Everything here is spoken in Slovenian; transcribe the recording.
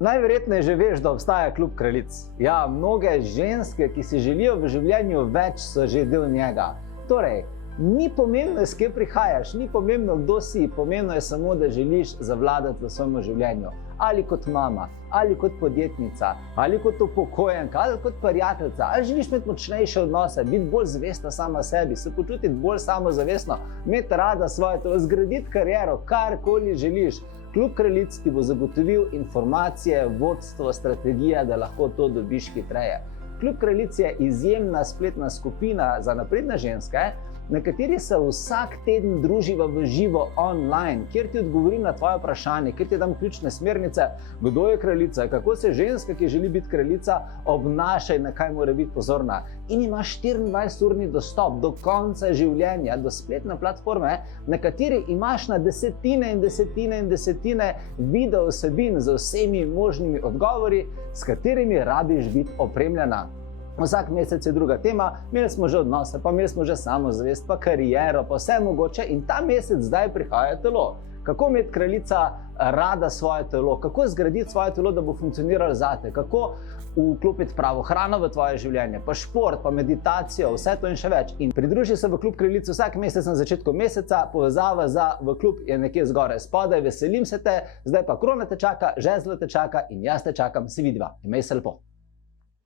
Najverjetneje že veš, da obstaja klub kraljic. Ja, mnoge ženske, ki si želijo v življenju več, so že del njega. Torej, ni pomembno, s kje prihajaš, ni pomembno, kdo si, pomembno je samo, da želiš zavladati v svojem življenju. Ali kot mama, ali kot podjetnica, ali kot upokojenka, ali kot prijateljica, ali želiš imeti močnejše odnose, biti bolj zvesta sama sebi, se počutiti bolj samozavestno, imeti rada svoje telo, zgraditi kariero, karkoli želiš. Klub kraljic ti bo zagotovil informacije, vodstvo, strategije, da lahko to dobiš hitreje. Klub kraljic je izjemna spletna skupina za napredne ženske, na kateri se vsak teden druživa v živo online, kjer ti odgovorim na tvoje vprašanje, kjer ti dam ključne smernice, kdo je kraljica, kako se ženska, ki želi biti kraljica, obnaša in na kaj mora biti pozorna. In imaš 24-urni dostop do konca življenja, do spletne platforme, na kateri imaš na desetine in desetine in desetine video vsebin z vsemi možnimi odgovori, s katerimi rabiš biti opremljena. Vsak mesec je druga tema, imeli smo že odnose, pa imeli smo že samozavest, pa kariero, pa vse mogoče in ta mesec zdaj prihaja telo. Kako imeti kraljica rada svoje telo, kako zgraditi svoje telo, da bo funkcioniralo zate, kako vklopiti pravo hrano v tvoje življenje, pa šport, pa meditacijo, vse to in še več. In pridruži se v klub kraljic vsak mesec na začetku meseca, povezava v klub je nekje zgoraj spodaj, veselim se te, zdaj pa krona te čaka, žezlo te čaka in jaz te čakam, se vidiva, imej se lepo.